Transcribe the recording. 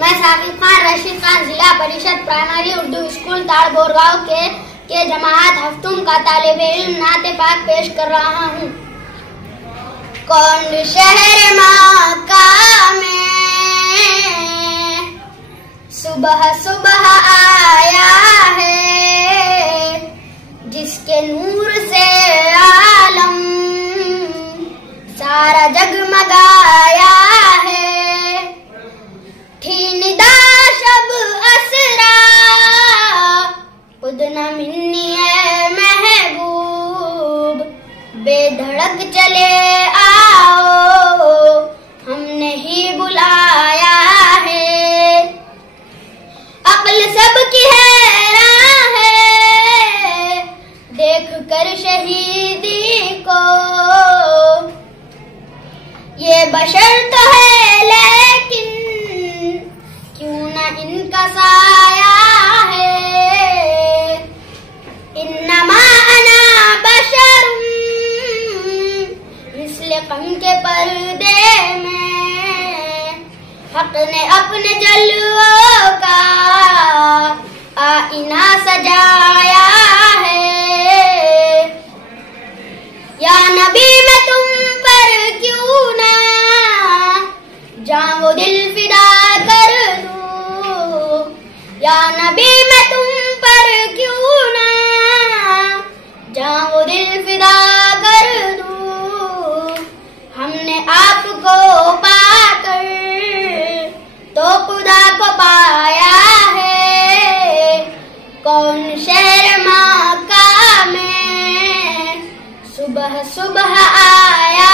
मैं साकिब खान रशीद खान जिला परिषद प्राइमरी उर्दू स्कूल ताड़बोरगांव के जमात हफ्तुम का तालिबे इल्म नाते पाक पेश कर रहा हूँ। कौन शहर मक्का में सुबह सुबह आया है, जिसके नूर से आलम सारा जगमगाया है। थी निदा शब असरा खुद न मिन्नी है महबूब, बेधड़क चले आओ हमने ही बुलाया है। अक्ल सबकी हैरान है देख कर शहीदी को, ये बशर तो है लेकिन क्यों न इनका साया है। इन्नमा अना बशरुम मिस्ले कम के पर्दे में हक ने अपने जलवों का आईना सजाया है। या नबी मैं तुम पर क्यों ना जाऊं दिल फिदा कर दूं, या नबी मैं तुम पर क्यों ना जाऊं दिल फिदा कर दूं। हमने आपको पाकर तो खुदा को पाया है। कौन शहर मक्का में सुबह सुबह आया